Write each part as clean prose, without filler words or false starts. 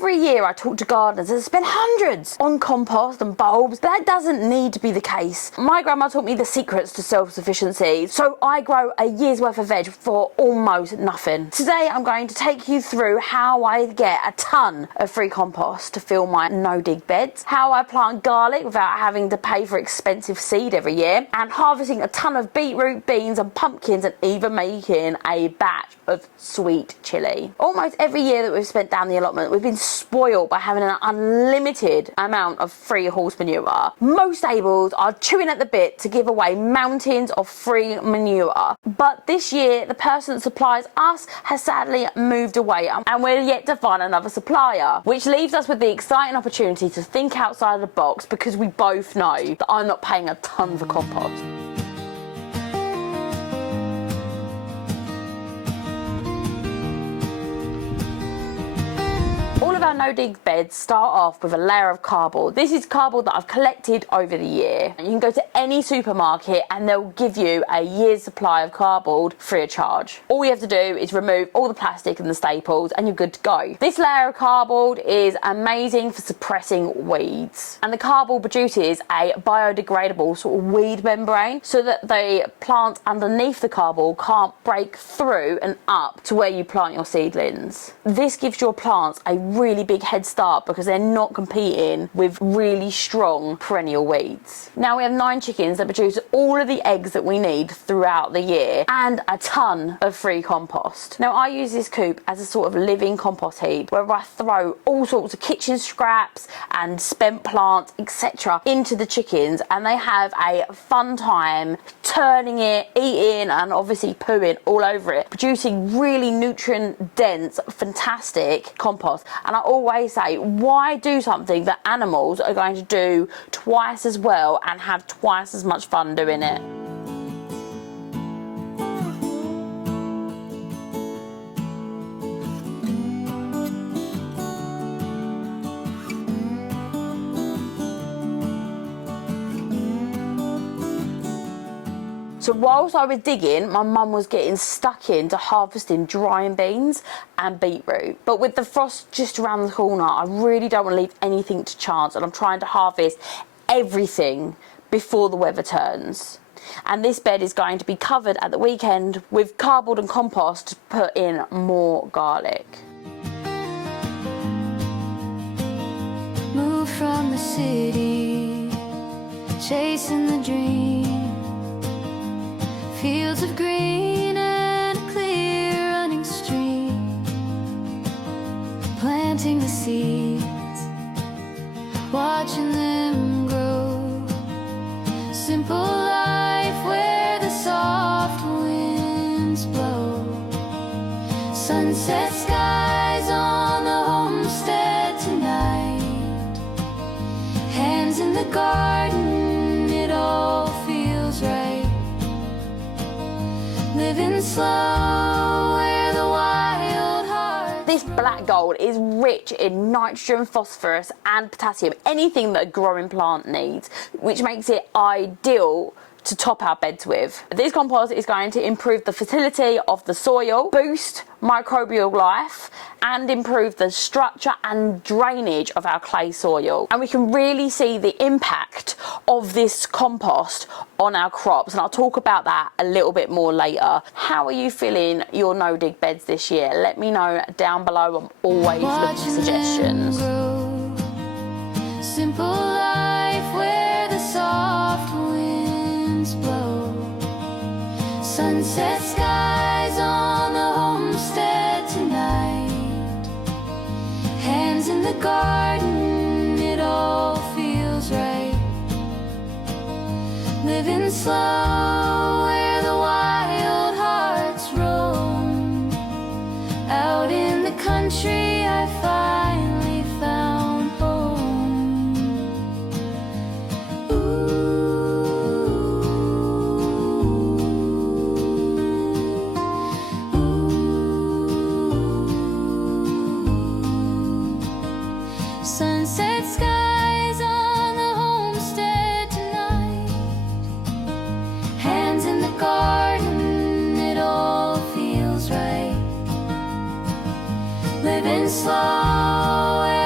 Every year I talk to gardeners that spend hundreds on compost and bulbs, but that doesn't need to be the case. My grandma taught me the secrets to self-sufficiency, so I grow a year's worth of veg for almost nothing. Today I'm going to take you through how I get a ton of free compost to fill my no-dig beds, how I plant garlic without having to pay for expensive seed every year, and harvesting a ton of beetroot, beans and pumpkins, and even making a batch of sweet chilli. Almost every year that we've spent down the allotment, we've been spoiled by having an unlimited amount of free horse manure. Most stables are chewing at the bit to give away mountains of free manure. But this year, the person that supplies us has sadly moved away, and we're yet to find another supplier, which leaves us with the exciting opportunity to think outside of the box, because we both know that I'm not paying a ton for compost. All of our no-dig beds start off with a layer of cardboard. This is cardboard that I've collected over the year. And you can go to any supermarket and they'll give you a year's supply of cardboard free of charge. All you have to do is remove all the plastic and the staples and you're good to go. This layer of cardboard is amazing for suppressing weeds. And the cardboard produces a biodegradable sort of weed membrane so that the plant underneath the cardboard can't break through and up to where you plant your seedlings. This gives your plants a really big head start because they're not competing with really strong perennial weeds. Now we have 9 chickens that produce all of the eggs that we need throughout the year and a ton of free compost. Now I use this coop as a sort of living compost heap where I throw all sorts of kitchen scraps and spent plants, etc. into the chickens, and they have a fun time turning it, eating and obviously pooing all over it, producing really nutrient dense, fantastic compost. And I always say, why do something that animals are going to do twice as well and have twice as much fun doing it? So whilst I was digging, my mum was getting stuck into harvesting drying beans and beetroot. But with the frost just around the corner, I really don't want to leave anything to chance, and I'm trying to harvest everything before the weather turns. And this bed is going to be covered at the weekend with cardboard and compost to put in more garlic. Move from the city, chasing the dream. Fields of green and a clear running stream, planting the seeds, watching them grow. Simple life where the soft winds blow. Sunset skies on the homestead tonight. Hands in the garden, it all feels right. Living slow where the wild heart. This black gold is rich in nitrogen, phosphorus and potassium, anything that a growing plant needs, which makes it ideal to top our beds with. This compost is going to improve the fertility of the soil, boost microbial life and improve the structure and drainage of our clay soil. And we can really see the impact of this compost on our crops, and I'll talk about that a little bit more later. How are you filling your no-dig beds this year? Let me know down below. I'm always looking for suggestions. Simple life where the soft winds blow. Sunset skies on the homestead tonight. Hands in the garden, it all feels right. Living slow where the wild hearts roam. Out in the country I finally found home. Sunset skies on the homestead tonight. Hands in the garden, it all feels right. Living slow.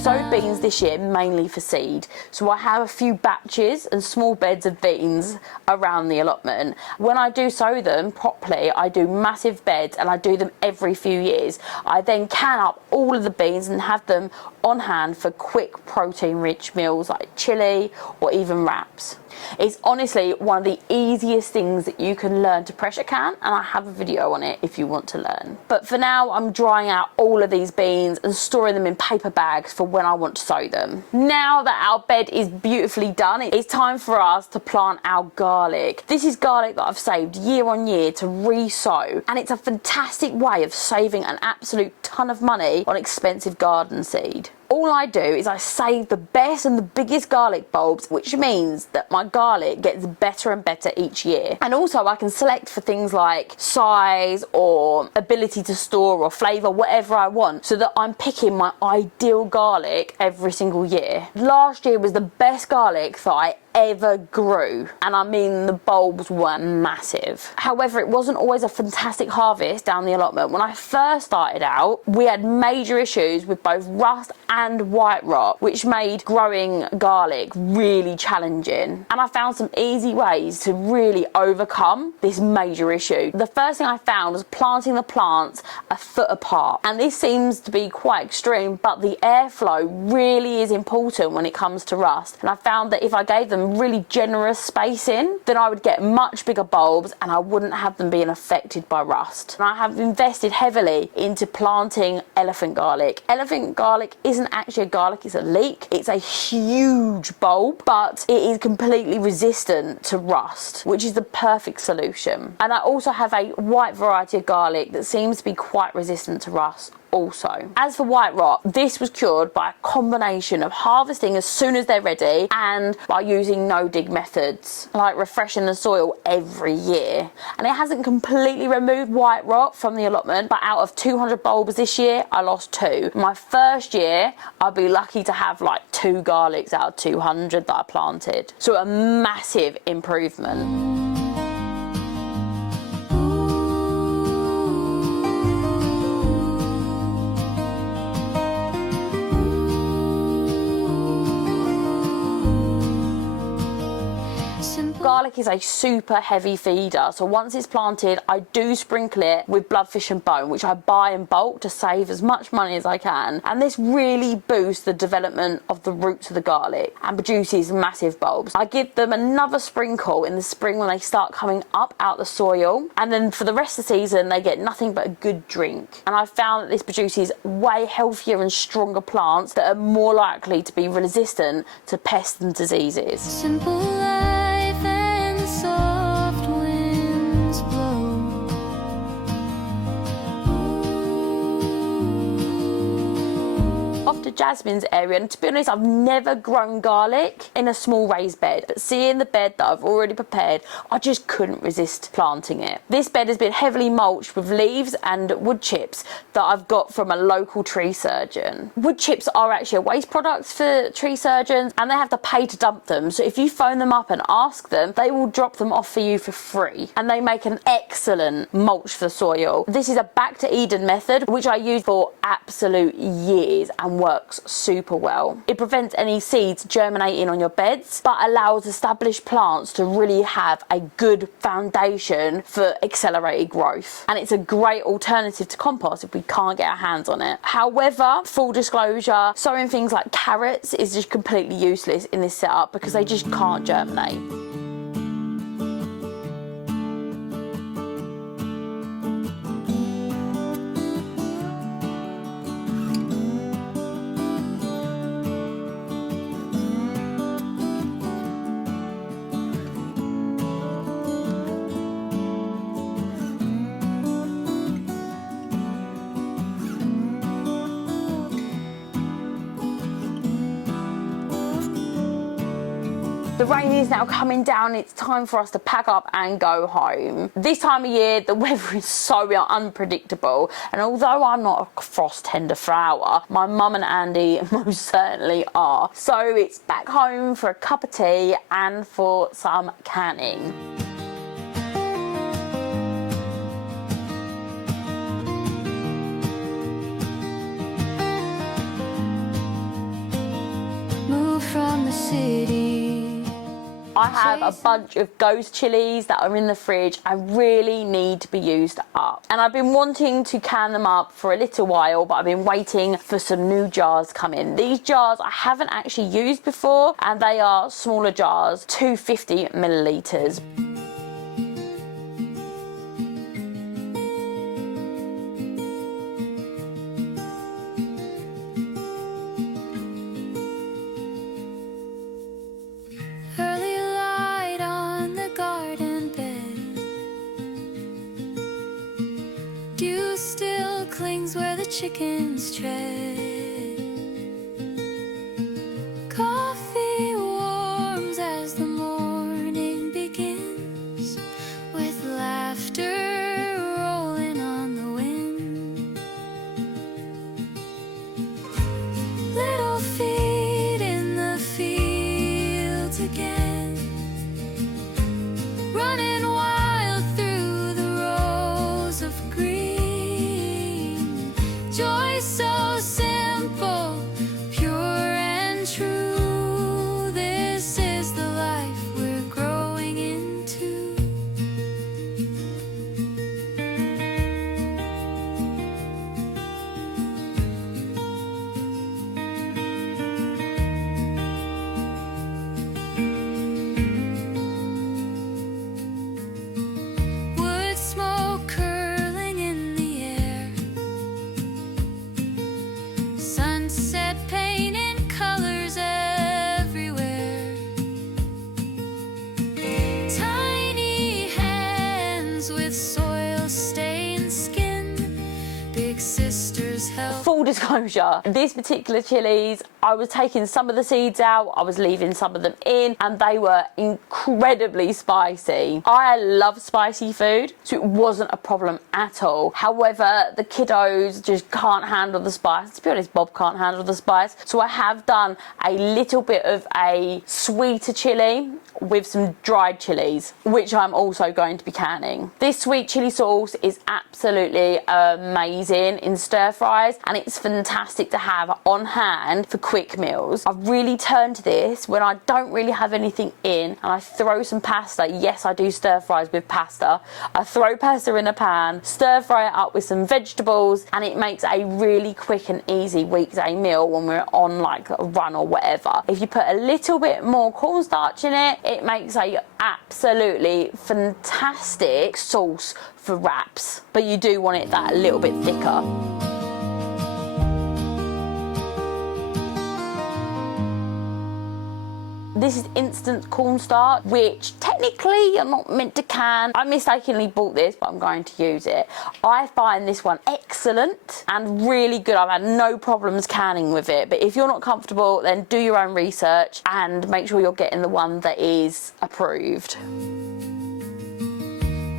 sowed beans this year mainly for seed, so I have a few batches and small beds of beans around the allotment. When I do sow them properly, I do massive beds and I do them every few years. I then can up all of the beans and have them on hand for quick protein rich meals like chili or even wraps. It's honestly one of the easiest things that you can learn to pressure can, and I have a video on it if you want to learn. But for now, I'm drying out all of these beans and storing them in paper bags for when I want to sow them. Now that our bed is beautifully done, it's time for us to plant our garlic. This is garlic that I've saved year on year to re-sow, and it's a fantastic way of saving an absolute ton of money on expensive garden seed. All I do is I save the best and the biggest garlic bulbs, which means that my garlic gets better and better each year. And also I can select for things like size or ability to store or flavour, whatever I want, so that I'm picking my ideal garlic every single year. Last year was the best garlic that I ever grew, and I mean the bulbs were massive. However, it wasn't always a fantastic harvest down the allotment. When I first started out, we had major issues with both rust and white rot, which made growing garlic really challenging, and I found some easy ways to really overcome this major issue. The first thing I found was planting the plants a foot apart, and this seems to be quite extreme, but the airflow really is important when it comes to rust, and I found that if I gave them really generous spacing, then I would get much bigger bulbs and I wouldn't have them being affected by rust. And I have invested heavily into planting elephant garlic. Elephant garlic isn't actually a garlic, it's a leek. It's a huge bulb, but it is completely resistant to rust, which is the perfect solution. And I also have a white variety of garlic that seems to be quite resistant to rust also. As for white rot, this was cured by a combination of harvesting as soon as they're ready and by using no-dig methods, like refreshing the soil every year. And it hasn't completely removed white rot from the allotment, but out of 200 bulbs this year, I lost 2. My first year, I'd be lucky to have like 2 garlics out of 200 that I planted. So a massive improvement. Garlic is a super heavy feeder, so once it's planted, I do sprinkle it with bloodfish and bone, which I buy in bulk to save as much money as I can. And this really boosts the development of the roots of the garlic and produces massive bulbs. I give them another sprinkle in the spring when they start coming up out the soil, and then for the rest of the season, they get nothing but a good drink. And I've found that this produces way healthier and stronger plants that are more likely to be resistant to pests and diseases. Simple life and soft winds blow. Off to Jasmine's area, and to be honest, I've never grown garlic in a small raised bed, but seeing the bed that I've already prepared, I just couldn't resist planting it. This bed has been heavily mulched with leaves and wood chips that I've got from a local tree surgeon. Wood chips are actually a waste product for tree surgeons, and they have to pay to dump them, so if you phone them up and ask them, they will drop them off for you for free, and they make an excellent mulch for the soil. This is a back to Eden method, which I used for absolute years and works super well. It prevents any seeds germinating on your beds, but allows established plants to really have a good foundation for accelerated growth. And it's a great alternative to compost if we can't get our hands on it. However, full disclosure, sowing things like carrots is just completely useless in this setup because they just can't germinate. The rain is now coming down. It's time for us to pack up and go home. This time of year, the weather is so unpredictable. And although I'm not a frost tender flower, my mum and Andy most certainly are. So it's back home for a cup of tea and for some canning. city. I have a bunch of ghost chilies that are in the fridge and really need to be used up. And I've been wanting to can them up for a little while, but I've been waiting for some new jars to come in. These jars I haven't actually used before, and they are smaller jars, 250 millilitres. Dew still clings where the chickens tread. Coffee warms as the morning begins, with laughter rolling on the wind. Little feet in the fields again, running wild through the rows of green. Joy so simple, pure and true. This is the life we're growing into. Wood smoke curling in the air, sunset painting colors everywhere. Tiny hands with soil stained skin, big sisters help. Full disclosure, these particular chilies, I was taking some of the seeds out, I was leaving some of them in, and they were incredibly spicy. I love spicy food, so it wasn't a problem at all. However, the kiddos just can't handle the spice. To be honest, Bob can't handle the spice. So I have done a little bit of a sweeter chili with some dried chilies, which I'm also going to be canning. This sweet chili sauce is absolutely amazing in stir fries, and it's fantastic to have on hand for quick meals. I've really turned to this when I don't really have anything in and I throw some pasta. Yes, I do stir fries with pasta. I throw pasta in a pan, stir fry it up with some vegetables, and it makes a really quick and easy weekday meal when we're on like a run or whatever. If you put a little bit more cornstarch in it, it makes a absolutely fantastic sauce for wraps, but you do want it that a little bit thicker. This is instant cornstarch, which technically you're not meant to can. I mistakenly bought this, but I'm going to use it. I find this one excellent and really good. I've had no problems canning with it. But if you're not comfortable, then do your own research and make sure you're getting the one that is approved.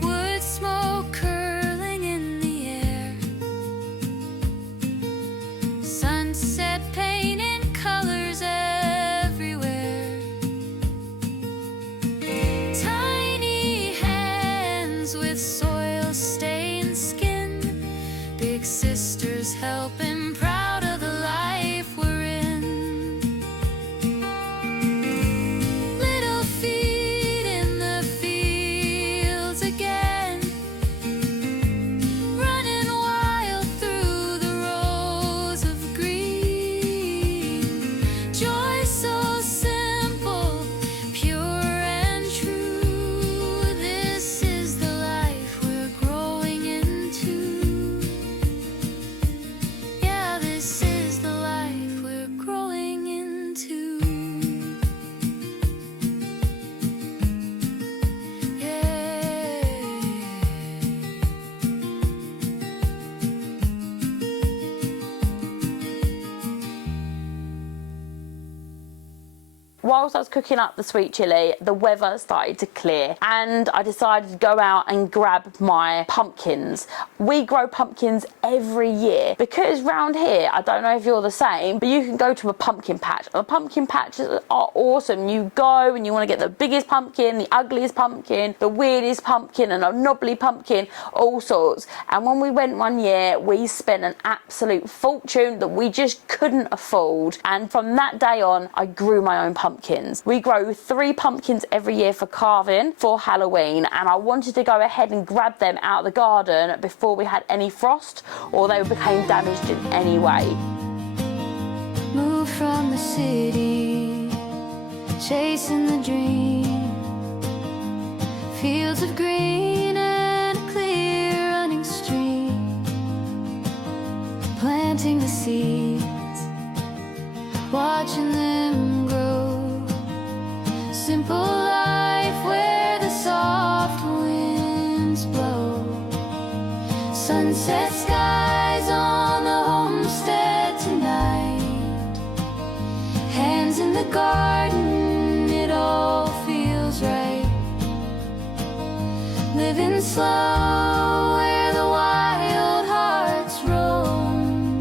Wood smoke curling in the air, sunset painting colors everywhere. Tiny hands with soil stained skin, big sisters helping, proud of the life we're in. Little feet in the fields again, running wild through the rows of green. Joy so simple, pure and true. This is the life we're growing into. Yeah, this is the life we're growing into. Yeah. Whilst I was cooking up the sweet chilli, the weather started to clear and I decided to go out and grab my pumpkins. We grow pumpkins every year because round here, I don't know if you're the same, but you can go to a pumpkin patch. And the pumpkin patches are awesome. You go and you want to get the biggest pumpkin, the ugliest pumpkin, the weirdest pumpkin, and a knobbly pumpkin, all sorts. And when we went one year, we spent an absolute fortune that we just couldn't afford. And from that day on, I grew my own pumpkin. pumpkins. We grow 3 pumpkins every year for carving for Halloween, and I wanted to go ahead and grab them out of the garden before we had any frost or they became damaged in any way. Move from the city, chasing the dream. Fields of green and a clear running stream. Planting the seeds, watching them grow. Simple life where the soft winds blow. Sunset skies on the homestead tonight. Hands in the garden, it all feels right. Living slow where the wild hearts roam.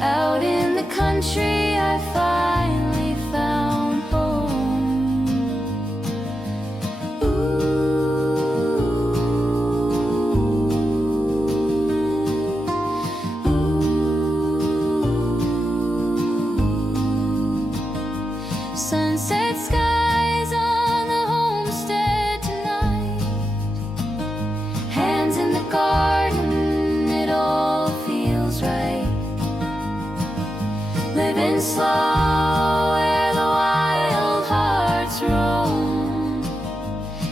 Out in the country I finally found home. Sunset skies on the homestead tonight. Hands in the garden, it all feels right. Living slow where the wild hearts roam.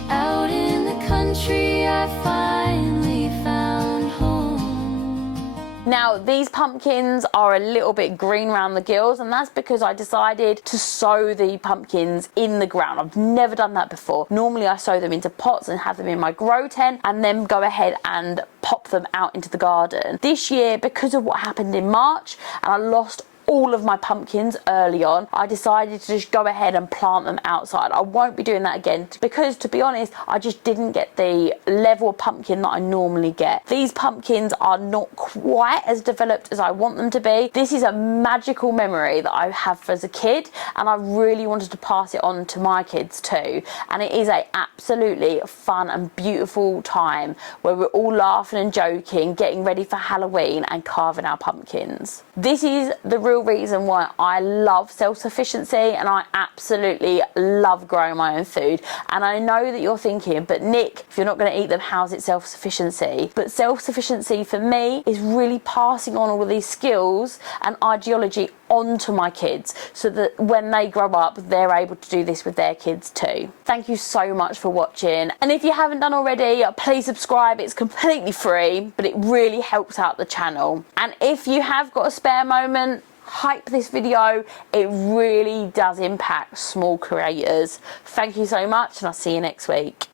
Out in the country I finally found home. Now, these pumpkins are a little bit green around the gills, and that's because I decided to sow the pumpkins in the ground. I've never done that before. Normally I sow them into pots and have them in my grow tent and then go ahead and pop them out into the garden. This year, because of what happened in March and I lost all of my pumpkins early on, I decided to just go ahead and plant them outside. I won't be doing that again because, to be honest, I just didn't get the level of pumpkin that I normally get. These pumpkins are not quite as developed as I want them to be. This is a magical memory that I have as a kid, and I really wanted to pass it on to my kids too. And it is a absolutely fun and beautiful time where we're all laughing and joking, getting ready for Halloween and carving our pumpkins. This is the real reason why I love self-sufficiency, and I absolutely love growing my own food. And I know that you're thinking, but Nick, if you're not going to eat them, how's it self-sufficiency? But self-sufficiency for me is really passing on all of these skills and ideology onto my kids so that when they grow up, they're able to do this with their kids too. Thank you so much for watching. And if you haven't done already, please subscribe. It's completely free, but it really helps out the channel. And if you have got a spare moment, hype this video. It really does impact small creators. Thank you so much, and I'll see you next week.